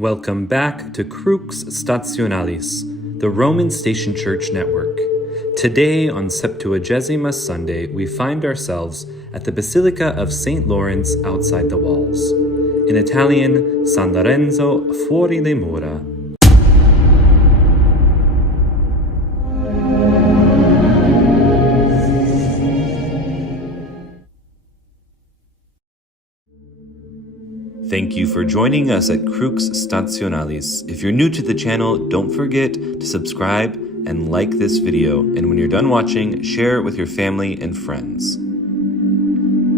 Welcome back to Crux Stationalis, the Roman Station Church Network. Today, on Septuagesima Sunday, we find ourselves at the Basilica of St. Lawrence outside the walls. In Italian, San Lorenzo, fuori Mura. Thank you for joining us at Crux Stationalis. If you're new to the channel, don't forget to subscribe and like this video, and when you're done watching, share it with your family and friends.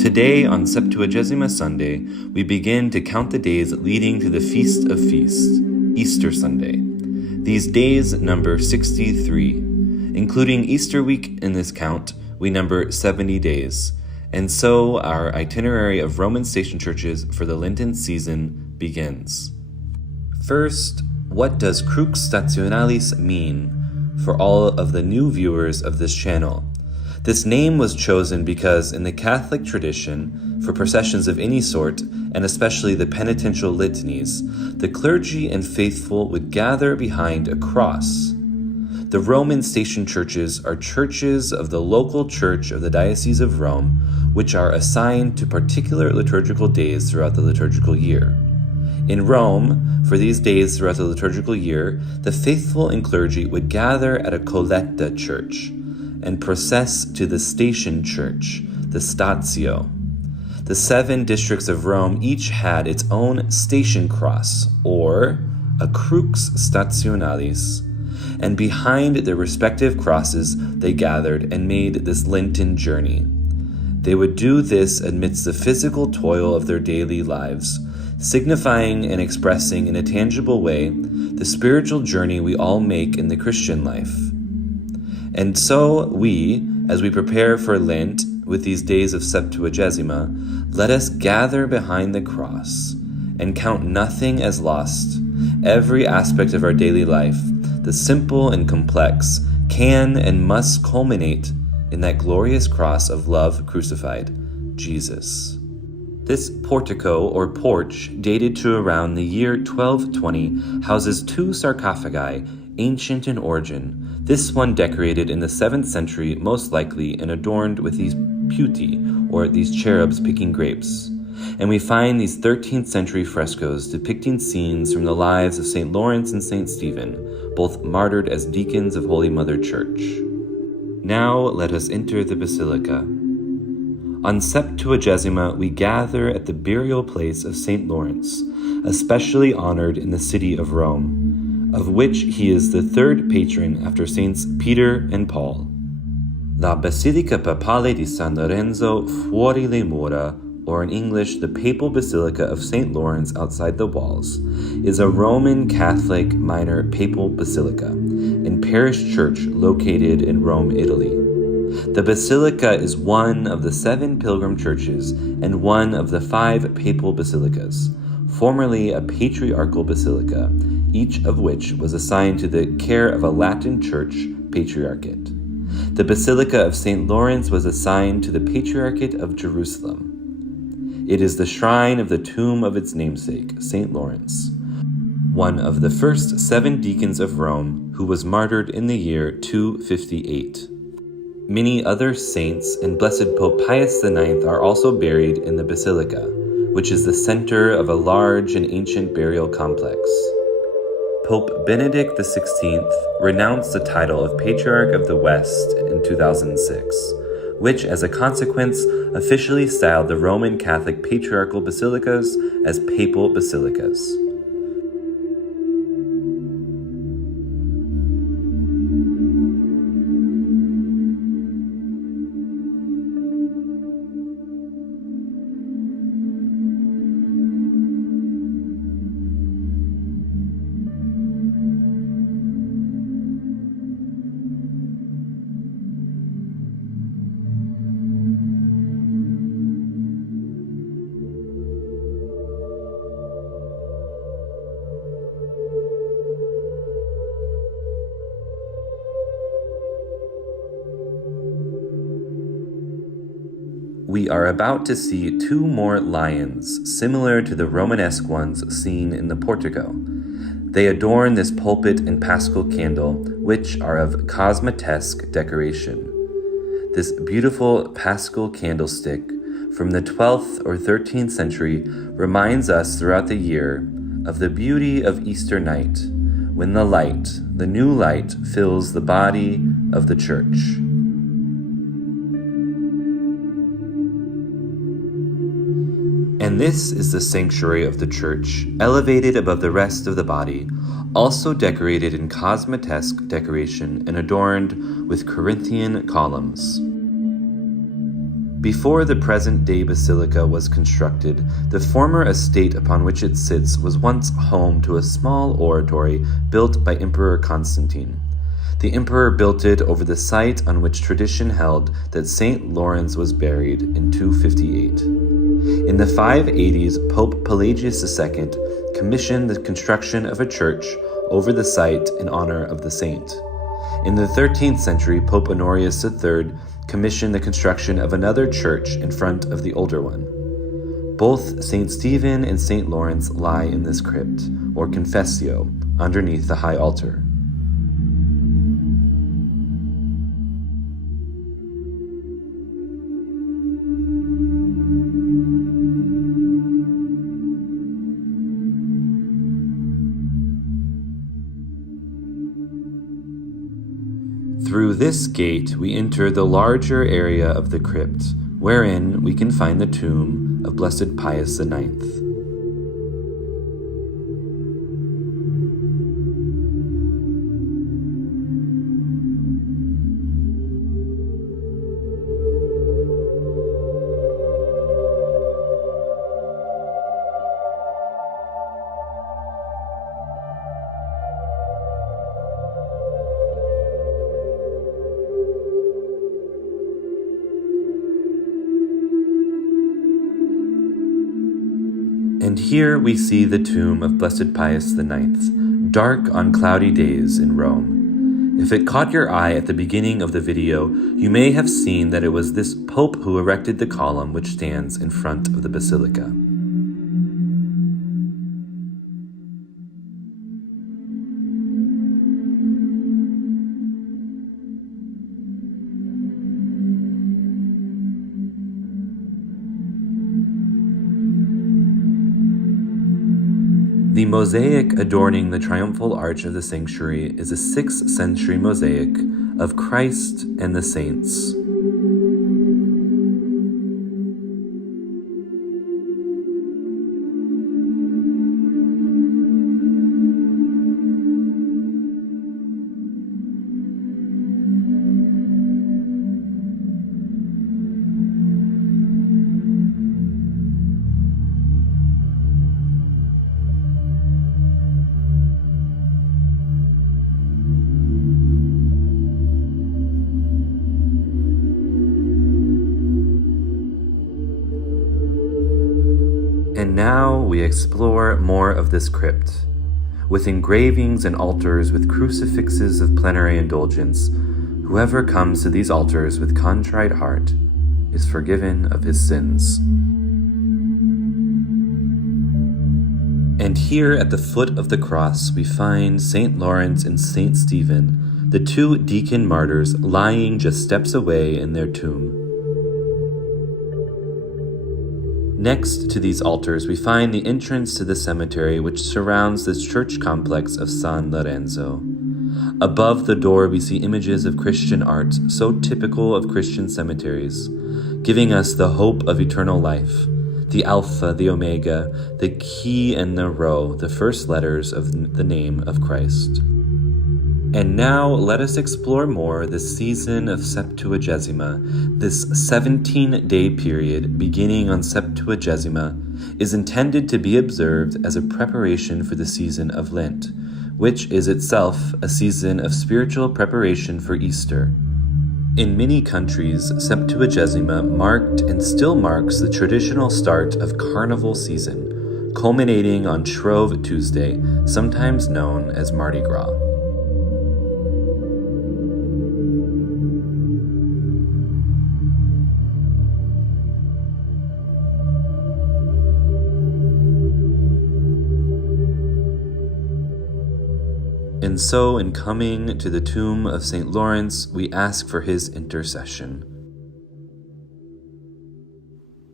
Today, on Septuagesima Sunday, we begin to count the days leading to the Feast of Feasts, Easter Sunday. These days number 63. Including Easter week in this count, we number 70 days. And so our itinerary of Roman station churches for the Lenten season begins. First, what does Crux Stationalis mean for all of the new viewers of this channel? This name was chosen because in the Catholic tradition, for processions of any sort, and especially the penitential litanies, the clergy and faithful would gather behind a cross. The Roman station churches are churches of the local church of the Diocese of Rome, which are assigned to particular liturgical days throughout the liturgical year. In Rome, for these days throughout the liturgical year, the faithful and clergy would gather at a colletta church and process to the station church, the statio. The 7 districts of Rome each had its own station cross, or a crux stationalis, and behind their respective crosses they gathered and made this Lenten journey. They would do this amidst the physical toil of their daily lives, signifying and expressing in a tangible way the spiritual journey we all make in the Christian life. And so we, as we prepare for Lent with these days of Septuagesima, let us gather behind the cross and count nothing as lost. Every aspect of our daily life, the simple and complex, can and must culminate in that glorious cross of love crucified, Jesus. This portico or porch, dated to around the year 1220, houses 2 sarcophagi, ancient in origin, this one decorated in the 7th century most likely and adorned with these putti, or these cherubs picking grapes. And we find these 13th century frescoes depicting scenes from the lives of St. Lawrence and St. Stephen, both martyred as deacons of Holy Mother Church. Now let us enter the Basilica. On Septuagesima, we gather at the burial place of St. Lawrence, especially honored in the city of Rome, of which he is the 3rd patron after Saints Peter and Paul. La Basilica Papale di San Lorenzo fuori le mura, or in English, the Papal Basilica of St. Lawrence outside the walls, is a Roman Catholic minor papal basilica and parish church located in Rome, Italy. The basilica is one of the 7 pilgrim churches and one of the 5 papal basilicas, formerly a patriarchal basilica, each of which was assigned to the care of a Latin church patriarchate. The Basilica of St. Lawrence was assigned to the Patriarchate of Jerusalem. It is the shrine of the tomb of its namesake, St. Lawrence, one of the first 7 deacons of Rome, who was martyred in the year 258. Many other saints and Blessed Pope Pius IX are also buried in the basilica, which is the center of a large and ancient burial complex. Pope Benedict XVI renounced the title of Patriarch of the West in 2006, which, as a consequence, officially styled the Roman Catholic patriarchal basilicas as papal basilicas. We are about to see two more lions, similar to the Romanesque ones seen in the portico. They adorn this pulpit and paschal candle, which are of cosmatesque decoration. This beautiful paschal candlestick from the 12th or 13th century reminds us throughout the year of the beauty of Easter night, when the light, the new light, fills the body of the church. And this is the sanctuary of the church, elevated above the rest of the body, also decorated in cosmatesque decoration and adorned with Corinthian columns. Before the present-day basilica was constructed, the former estate upon which it sits was once home to a small oratory built by Emperor Constantine. The emperor built it over the site on which tradition held that St. Lorenzo was buried in 258. In the 580s, Pope Pelagius II commissioned the construction of a church over the site in honor of the saint. In the 13th century, Pope Honorius III commissioned the construction of another church in front of the older one. Both St. Stephen and St. Lawrence lie in this crypt, or confessio, underneath the high altar. Through this gate we enter the larger area of the crypt, wherein we can find the tomb of Blessed Pius IX. And here we see the tomb of Blessed Pius IX, dark on cloudy days in Rome. If it caught your eye at the beginning of the video, you may have seen that it was this pope who erected the column which stands in front of the basilica. The mosaic adorning the triumphal arch of the sanctuary is a 6th century mosaic of Christ and the saints. And now we explore more of this crypt, with engravings and altars with crucifixes of plenary indulgence. Whoever comes to these altars with contrite heart is forgiven of his sins. And here at the foot of the cross we find St. Lawrence and St. Stephen, the two deacon martyrs, lying just steps away in their tomb. Next to these altars, we find the entrance to the cemetery which surrounds this church complex of San Lorenzo. Above the door, we see images of Christian art, so typical of Christian cemeteries, giving us the hope of eternal life, the Alpha, the Omega, the key and the rho, the first letters of the name of Christ. And now let us explore more this season of Septuagesima. This 17-day period beginning on Septuagesima is intended to be observed as a preparation for the season of Lent, which is itself a season of spiritual preparation for Easter. In many countries, Septuagesima marked and still marks the traditional start of Carnival season, culminating on Shrove Tuesday, sometimes known as Mardi Gras. And so, in coming to the tomb of St. Lawrence, we ask for his intercession.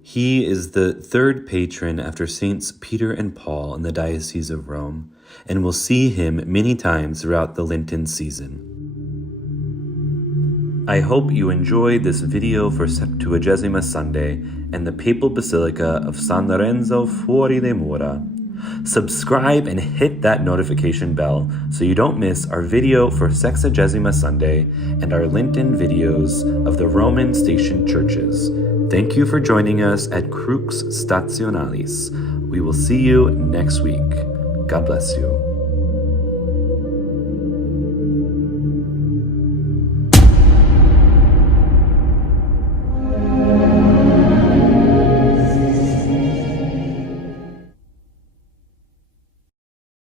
He is the third patron after Saints Peter and Paul in the Diocese of Rome, and we'll see him many times throughout the Lenten season. I hope you enjoyed this video for Septuagesima Sunday and the Papal Basilica of San Lorenzo fuori Mura. Subscribe and hit that notification bell so you don't miss our video for Sexagesima Sunday and our Lenten videos of the Roman station churches. Thank you for joining us at Crux Stationalis. We will see you next week. God bless you.